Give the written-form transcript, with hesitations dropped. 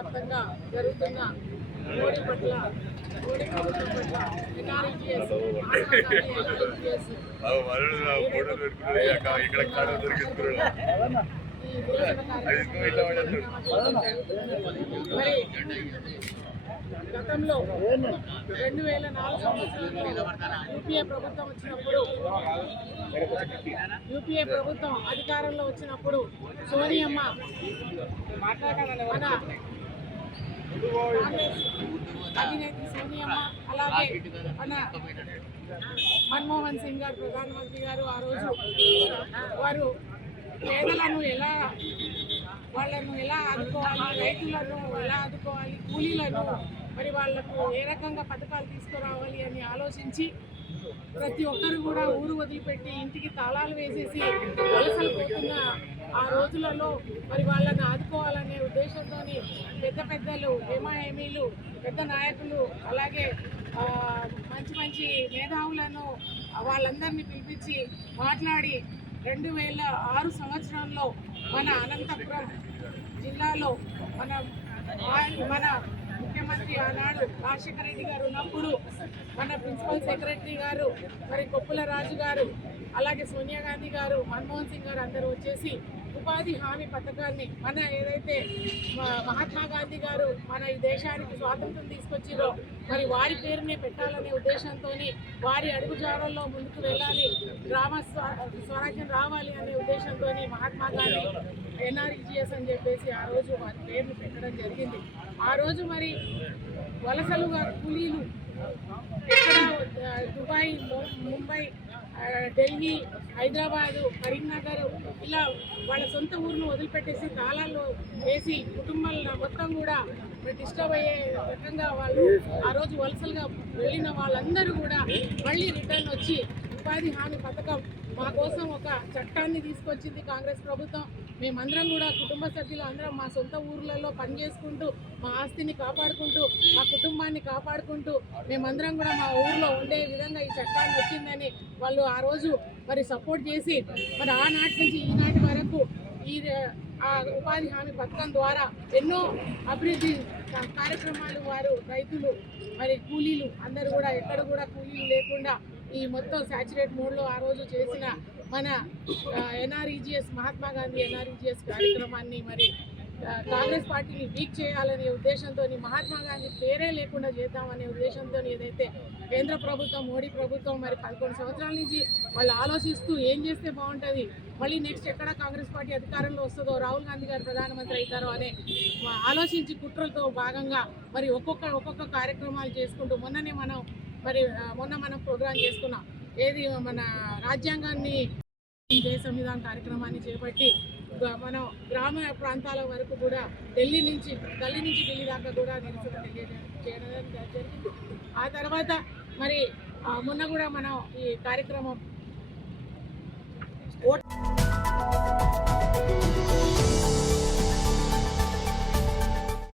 వ్యాప్తంగా జరుగుతున్న మోడీ పట్ల మోడీ ప్రభుత్వం పట్ల ఎన్ఆర్ఈజీఎస్ మరి గతంలో 2004 సంవత్సరంలో యూపీఏ ప్రభుత్వం అధికారంలో వచ్చినప్పుడు సోనియమ్మ మన కాంగ్రెస్ అధినేత్రి సోనియమ్మ అలాగే మన మన్మోహన్ సింగ్ గారు ప్రధానమంత్రి గారు ఆ రోజు వారు పేదలను వాళ్ళను ఎలా ఆదుకోవాలి, రైతులను ఎలా ఆదుకోవాలి, కూలీలను మరి వాళ్లకు ఏ రకంగా పథకాలు తీసుకురావాలి అని ఆలోచించి ప్రతి ఒక్కరు కూడా ఊరు వదిలిపెట్టి ఇంటికి తాళాలు వేసేసి వలసలు పోతున్న ఆ రోజులలో మరి వాళ్ళని ఆదుకోవాలనే ఉద్దేశంతో పెద్దలు ఏమాఏమీలు పెద్ద నాయకులు అలాగే మంచి మంచి మేధావులను వాళ్ళందరినీ పిలిపించి మాట్లాడి 2006 సంవత్సరంలో మన అనంతపురం జిల్లాలో మన ముఖ్యమంత్రి ఆనాడు రాజశేఖర రెడ్డి గారు ఉన్నప్పుడు మన ప్రిన్సిపల్ సెక్రటరీ గారు మరి కొప్పుల రాజు గారు అలాగే సోనియా గాంధీ గారు మన్మోహన్ సింగ్ గారు అందరూ వచ్చేసి ఉపాధి హామీ పథకాన్ని మన ఏదైతే మహాత్మా గాంధీ గారు మన ఈ దేశానికి స్వాతంత్రం తీసుకొచ్చిరో మరి వారి పేరునే పెట్టాలనే ఉద్దేశంతో వారి అడుగుజాడల్లో ముందుకు వెళ్ళాలి, గ్రామ స్వరాజ్యం రావాలి అనే ఉద్దేశంతో మహాత్మా గాంధీ ఎన్ఆర్ఈజీఎస్ అని చెప్పేసి ఆ రోజు వారి పేరును పెట్టడం జరిగింది. ఆ రోజు మరి వలసలుగా కూలీలు ఎక్కడ దుబాయ్, ముంబై, ఢిల్లీ, హైదరాబాదు, కరీంనగర్ ఇలా వాళ్ళ సొంత ఊరును వదిలిపెట్టేసి తాళాలు వేసి కుటుంబాల మొత్తం కూడా డిస్టర్బ్ అయ్యే రకంగా వాళ్ళు ఆ రోజు వలసలుగా వెళ్ళిన వాళ్ళందరూ కూడా మళ్ళీ రిటర్న్ వచ్చి ఉపాధి హామీ పథకం మా కోసం ఒక చట్టాన్ని తీసుకొచ్చింది కాంగ్రెస్ ప్రభుత్వం. మేమందరం కూడా కుటుంబ సభ్యులు అందరం మా సొంత ఊర్లలో పనిచేసుకుంటూ మా ఆస్తిని కాపాడుకుంటూ మా కుటుంబాన్ని కాపాడుకుంటూ మేమందరం కూడా మా ఊర్లో ఉండే విధంగా ఈ చట్టాన్ని వచ్చిందని వాళ్ళు ఆ రోజు మరి సపోర్ట్ చేసి మరి ఆనాటి నుంచి ఈనాటి వరకు ఆ ఉపాధి హామీ పథకం ద్వారా ఎన్నో అభివృద్ధి కార్యక్రమాలు వారు రైతులు మరి కూలీలు అందరూ కూడా ఎక్కడ కూడా కూలీలు లేకుండా ఈ మొత్తం సాచురేట్ మోడ్లో ఆ రోజు చేసిన మన ఎన్ఆర్ఈజీఎస్ మహాత్మా గాంధీ ఎన్ఆర్ఈజీఎస్ కార్యక్రమాన్ని మరి కాంగ్రెస్ పార్టీని వీక్ చేయాలనే ఉద్దేశంతో మహాత్మా గాంధీ పేరే లేకుండా చేద్దామనే ఉద్దేశంతో ఏదైతే కేంద్ర ప్రభుత్వం మోడీ ప్రభుత్వం మరి 11 సంవత్సరాల నుంచి వాళ్ళు ఆలోచిస్తూ ఏం చేస్తే బాగుంటుంది, మళ్ళీ నెక్స్ట్ ఎక్కడ కాంగ్రెస్ పార్టీ అధికారంలో వస్తుందో, రాహుల్ గాంధీ గారు ప్రధానమంత్రి అవుతారో అనే ఆలోచించి కుట్రలతో భాగంగా మరి ఒక్కొక్క కార్యక్రమాలు చేసుకుంటూ మొన్న మనం ప్రోగ్రాం చేసుకున్నాం. ఏది మన రాజ్యాంగాన్ని జయ సంవిధాన కార్యక్రమాన్ని చేపట్టి మనం గ్రామ ప్రాంతాల వరకు కూడా ఢిల్లీ నుంచి ఢిల్లీ దాకా కూడా నిరసన చేయడం జరిగింది. ఆ తర్వాత మరి మొన్న కూడా మనం ఈ కార్యక్రమం